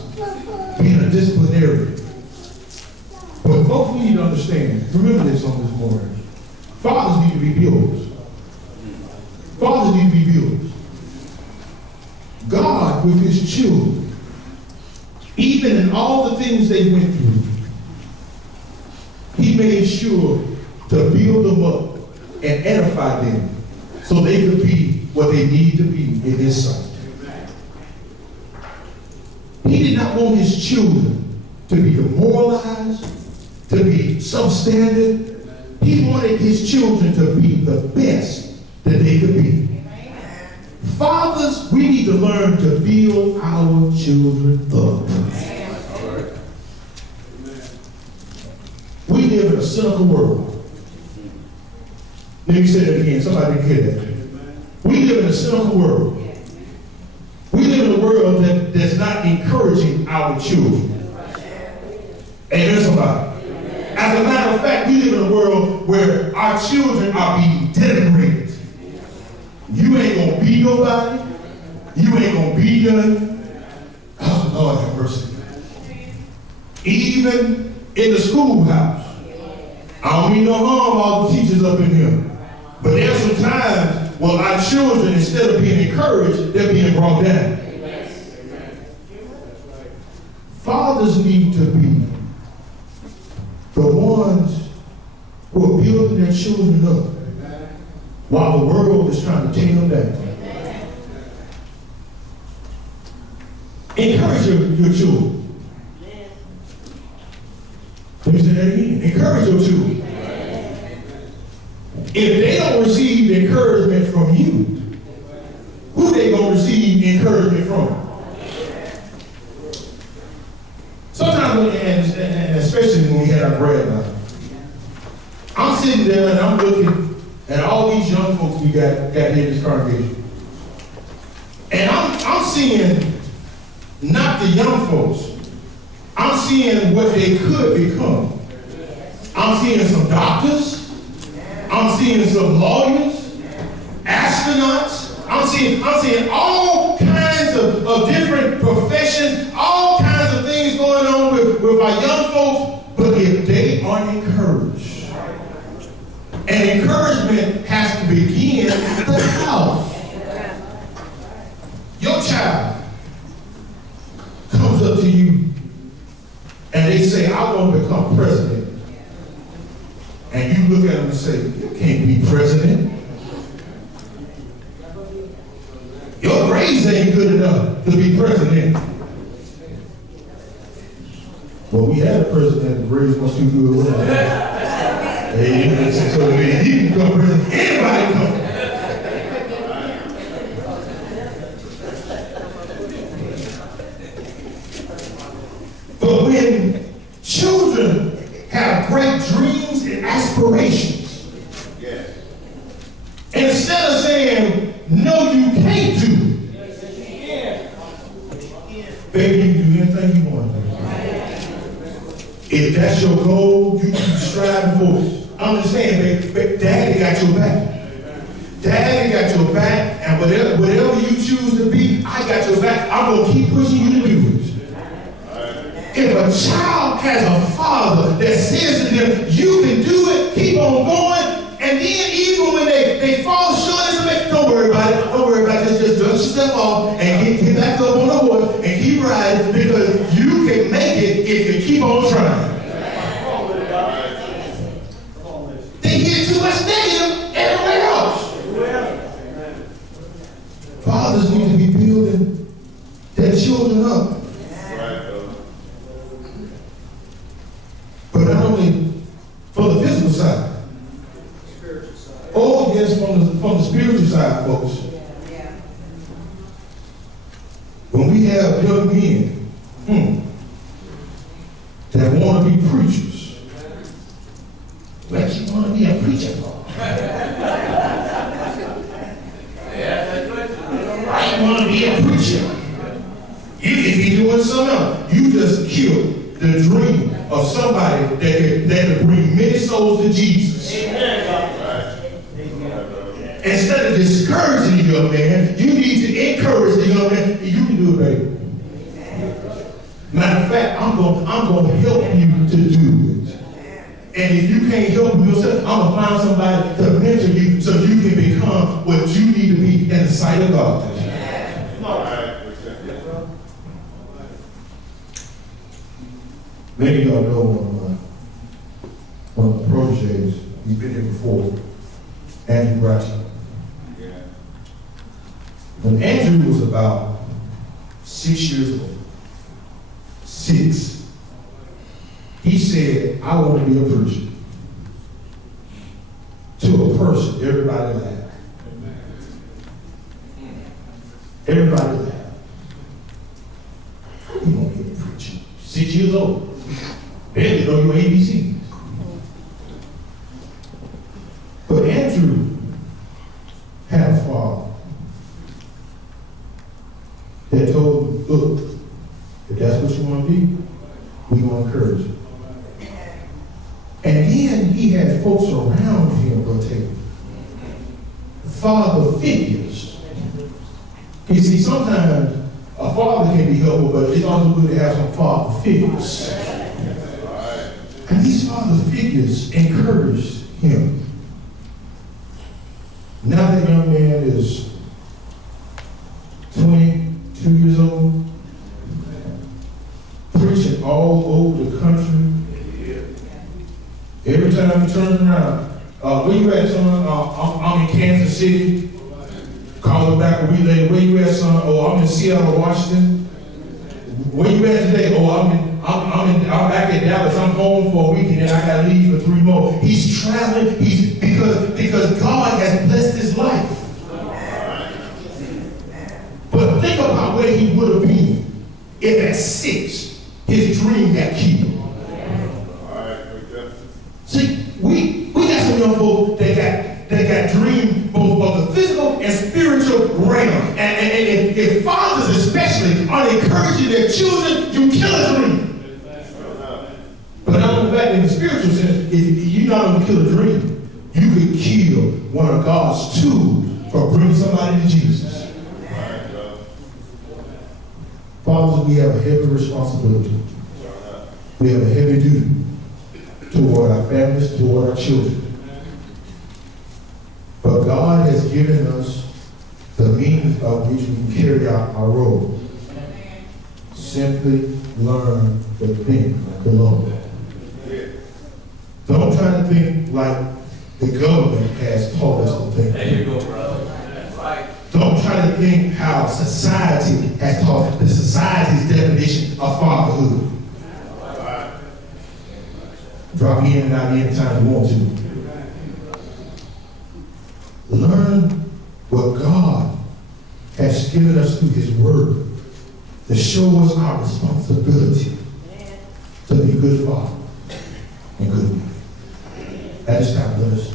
fathers, being a disciplinarian. But folks, we need to understand, remember this on this morning. Fathers need to be builders. Fathers need to be builders. God, with his children, even in all the things they went through, he made sure to build them up and edify them so they could be what they need to be in his sight. He did not want his children to be demoralized, to be substandard. He wanted his children to be the best that they could be. Fathers, we need to learn to build our children up. We live in a cynical world. Let me say that again. Somebody didn't hear that. We live in a cynical world. We live in a world that's not encouraging our children. Amen, somebody. As a matter of fact, we live in a world where our children are being denigrated. You ain't gonna be nobody. You ain't gonna be none. Oh, Lord have mercy. Even in the schoolhouse. I don't mean no harm all the teachers up in here. But there's some times when our children, instead of being encouraged, they're being brought down. Fathers need to be the ones who are building their children up while the world is trying to tear them down. Encourage your children. Let me say that again. Encourage your children. If they don't receive encouragement from you, who they going to receive encouragement from? Sometimes, and especially when we had our grad night, I'm sitting there and I'm looking at all these young folks we got here in this congregation. And I'm seeing not the young folks. I'm seeing what they could become. I'm seeing some doctors. I'm seeing some lawyers, astronauts. I'm seeing all kinds of different professions, all kinds of things going on with our young folks. But if they aren't encouraged, and encouragement has to begin at the house. Your child comes up to you and they say, I want to become president. And you look at them and say, you can't be president. Your grades ain't good enough to be president. Well, we had a president, the grades must be good. Hey, so he can become president. Anybody come. But when children have great dreams and aspirations, instead of saying, no, you can't do it, baby, you can do anything you want to do. If that's your goal, you keep striving for it. I'm just saying, baby, Daddy got your back. Daddy got your back, and whatever you choose to be, I got your back. I'm going to keep pushing you to do it. If a child has a father that says to them, you can do it, keep on going, and then even when they fall short of something, don't worry about it. Don't worry about it. Just dust yourself off and get back up on the horse and keep riding, because you can make it if you keep on trying. They hear too much negative everywhere else. Fathers need to be building their children up. But not only from the physical side. Oh, yes, from the spiritual side, folks. When we have young men that want to be preachers, what you want to be a preacher for? I want to be a preacher. You can be doing something else. You just killed the dream of somebody that could bring many souls to Jesus. Instead of discouraging the young man, you need to encourage the young man. You can do it, baby. fact, I'm going to help you to do it. And if you can't help yourself, I'm going to find somebody to mentor you so you can become what you need to be in the sight of God. Many of y'all know one of the proteges. He's been here before, Andrew Braxton. When Andrew was about 6 years old, he said, I want to be a preacher. To a person, everybody laughed. Everybody laughed. How you going to be a preacher? 6 years old. Barely know your ABC. But Andrew had a father that told him, look, if that's what you want to be, we're going to encourage you. And then he had folks around him, but father figures. You see, sometimes a father can be helpful, but it's also good to have some father figures. And these father figures encouraged him. Now that young man is 22 years old, preaching all over the country. Every time he turns around, where you at, son? I'm in Kansas City. Call him back a week later. Where you at, son? Oh, I'm in Seattle, Washington. Where you at today? Oh, I'm back in Dallas. I'm home for a week and then I gotta leave for 3 more. He's traveling. Because God has blessed his life. But think about where he would have been if at 6 his dream got killed. See, we got some young folks that got dreams both of the physical and spiritual realm. And if fathers especially are encouraging their children, you kill a dream. But not only that, in the spiritual sense, if you're not going to kill a dream, you could kill one of God's tools for bringing somebody to Jesus. Fathers, we have a heavy responsibility. We have a heavy duty toward our families, toward our children. But God has given us the means by which we can carry out our role. Simply learn to think like the Lord. Don't try to think like the government has taught us to think. There you go, brother. That's right. Don't try to think how society has taught the society's definition of fatherhood. Drop in and out anytime you want to. Learn what God has given us through his word to show us our responsibility to be good father and good man. At this time, let us